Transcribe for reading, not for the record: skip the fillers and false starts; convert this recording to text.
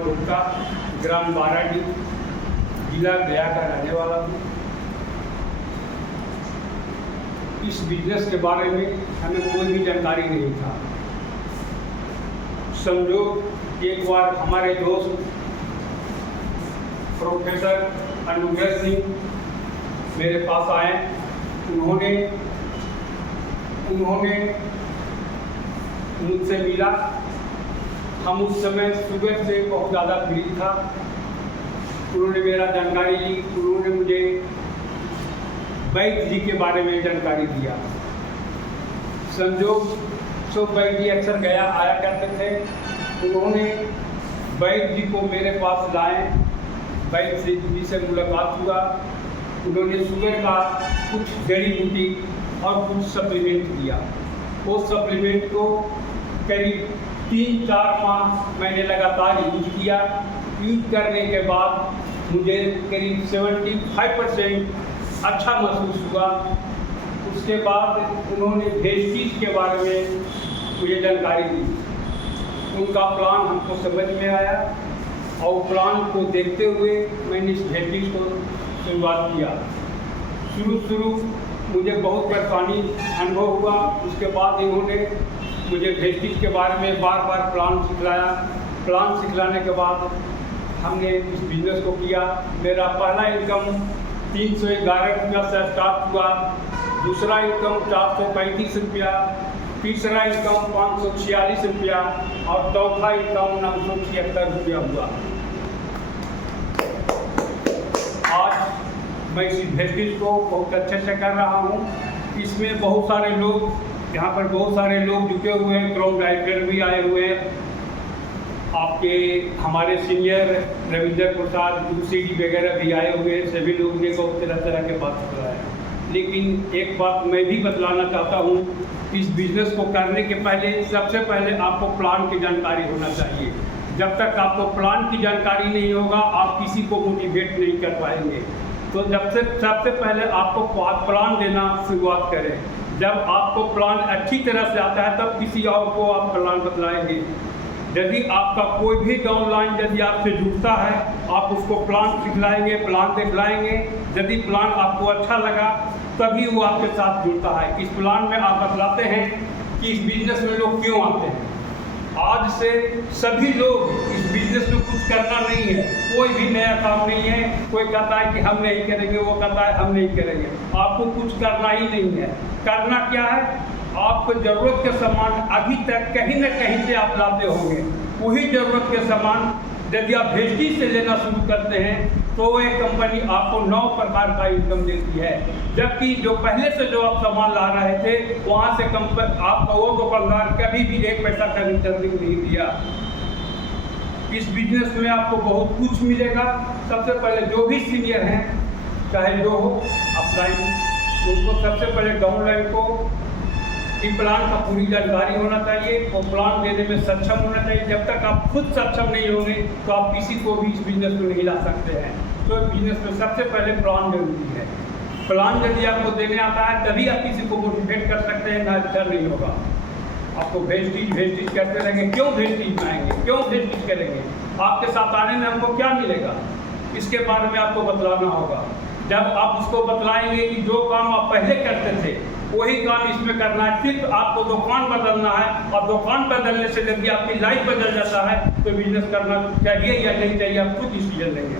कुमार गुप्ता, ग्राम बाराडी, जिला गया का रहने वाला हूँ। इस बिजनेस के बारे में हमें कोई भी जानकारी नहीं था। समझो एक बार हमारे दोस्त प्रोफेसर अनुग्रह सिंह मेरे पास आए। उन्होंने मुझसे मिला। हम उस समय सुबह से बहुत ज़्यादा फ्री था। उन्होंने मेरा जानकारी ली। उन्होंने मुझे वैद्य जी के बारे में जानकारी दिया। संजोग सो वैद्य जी अक्सर गया आया करते थे। उन्होंने वैद्य जी को मेरे पास लाए। वैद्य जी से मुलाकात हुआ। उन्होंने शुगर का कुछ जड़ी बूटी और कुछ सप्लीमेंट दिया। वो सप्लीमेंट को करीब 3-4 माह मैंने लगातार यूज किया। यूज करने के बाद मुझे करीब 75% अच्छा महसूस हुआ। उसके बाद उन्होंने वेस्टीज के बारे में मुझे जानकारी दी। उनका प्लान हमको समझ में आया और प्लान को देखते हुए मैंने इस वेस्टीज को शुरुआत किया। शुरू मुझे बहुत परेशानी अनुभव हुआ। उसके बाद इन्होंने मुझे वेस्टीज के बारे में बार बार प्लान सिखलाया। प्लान सिखलाने के बाद हमने इस बिज़नेस को किया। मेरा पहला इनकम 311 रुपया से स्टार्ट हुआ। दूसरा इनकम 435 रुपया, तीसरा इनकम 546 रुपया और चौथा इनकम 976 रुपया हुआ। आज मैं इस वेस्टीज को बहुत अच्छे से कर रहा हूँ। इसमें बहुत सारे लोग यहाँ पर बहुत सारे लोग जुटे हुए हैं। क्राउन डायरेक्टर भी आए हुए हैं। आपके हमारे सीनियर रविंद्र प्रसाद UCD वगैरह भी आए हुए हैं। सभी लोग ने बहुत तरह के बात बताया है। लेकिन एक बात मैं भी बतलाना चाहता हूँ, इस बिज़नेस को करने के पहले सबसे पहले आपको प्लान की जानकारी होना चाहिए। जब तक आपको प्लान की जानकारी नहीं होगा आप किसी को मोटिवेट नहीं कर पाएंगे। तो सबसे पहले आपको प्लान देना शुरुआत करें। जब आपको प्लान अच्छी तरह से आता है तब किसी और को आप प्लान बतलाएंगे। यदि आपका कोई भी डाउनलाइन यदि आपसे जुड़ता है आप उसको प्लान सिखलाएंगे, प्लान दिखलाएंगे। यदि प्लान आपको अच्छा लगा तभी वो आपके साथ जुड़ता है। इस प्लान में आप बतलाते हैं कि इस बिज़नेस में लोग क्यों आते हैं। आज से सभी लोग इस बिज़नेस में कुछ करना नहीं है। कोई भी नया काम नहीं है। कोई कहता है कि हम नहीं करेंगे, वो कहता है हम नहीं करेंगे। आपको कुछ करना ही नहीं है। करना क्या है, आपको ज़रूरत के सामान अभी तक कहीं न कहीं से आप लाते होंगे। वही ज़रूरत के सामान यदि आप वेस्टीज से लेना शुरू करते हैं तो एक कंपनी आपको 9 प्रकार का इनकम देती है। जबकि जो पहले से जो आप सामान ला रहे थे वहाँ से आपका वो दुकानदार कभी भी 1 पैसा का रिटर्निंग नहीं दिया। इस बिजनेस में आपको बहुत कुछ मिलेगा। सबसे पहले जो भी सीनियर हैं चाहे जो हो अपलाइन, उनको सबसे पहले डाउनलाइन को प्लान का पूरी जानकारी होना चाहिए और प्लान देने में सक्षम होना चाहिए। जब तक आप खुद सक्षम नहीं होंगे तो आप किसी को भी इस बिज़नेस में नहीं ला सकते हैं। तो बिज़नेस में सबसे पहले प्लान जरूरी है। प्लान यदि आपको देने आता है तभी आप किसी को मोटिवेट कर सकते हैं, ना अच्छा नहीं होगा। आपको वेस्टीज करते रहेंगे। क्यों वेस्टीज आएंगे, क्यों वेस्टीज करेंगे, आपके साथ आने में हमको क्या मिलेगा, इसके बारे में आपको बतलाना होगा। जब आप उसको बतलाएंगे कि जो काम आप पहले करते थे वही काम इसमें करना है, सिर्फ आपको दुकान बदलना है। और दुकान बदलने से यदि आपकी लाइफ बदल जाता है तो बिजनेस करना चाहिए या नहीं चाहिए आप खुद डिसीजन लेंगे।